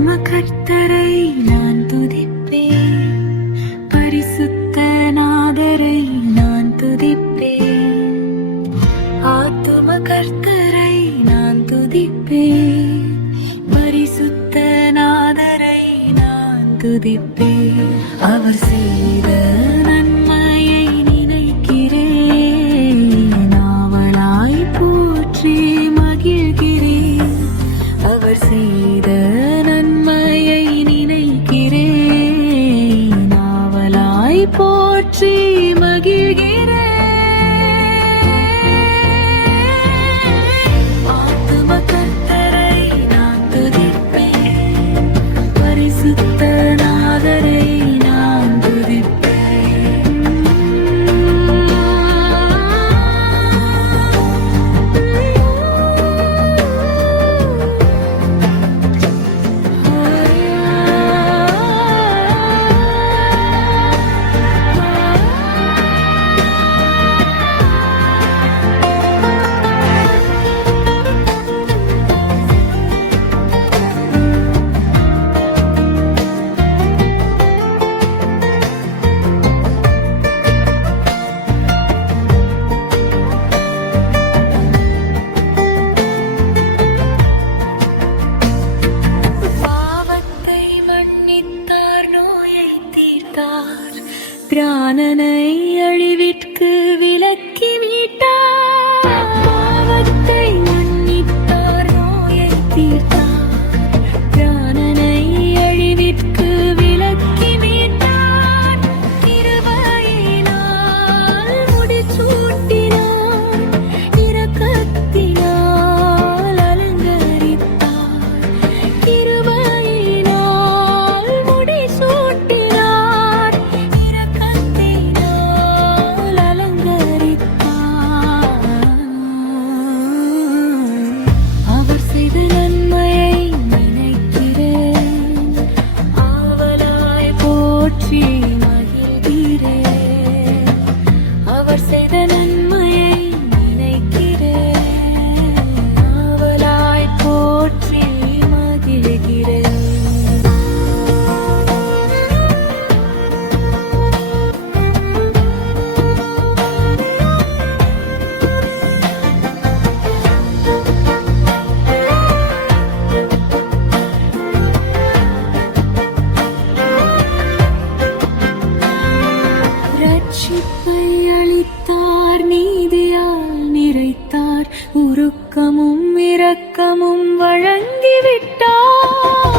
பரம கர்த்தரை நான் துதிப்பேன். பரிசுத்த நாதரை நான் துதிப்பேன். ஆத்தும கர்த்தரை நான் துதிப்பேன். பரிசுத்த நாதரை நான் துதிப்பேன். அவர் செய்த பற்றி விடுவித்தார் பிராணனை அழிவிற்கு விலை உயிர்ப்பை அளித்தார் நீதியால் நிறைத்தார் உருக்கமும் இரக்கமும் வழங்கிவிட்டார்.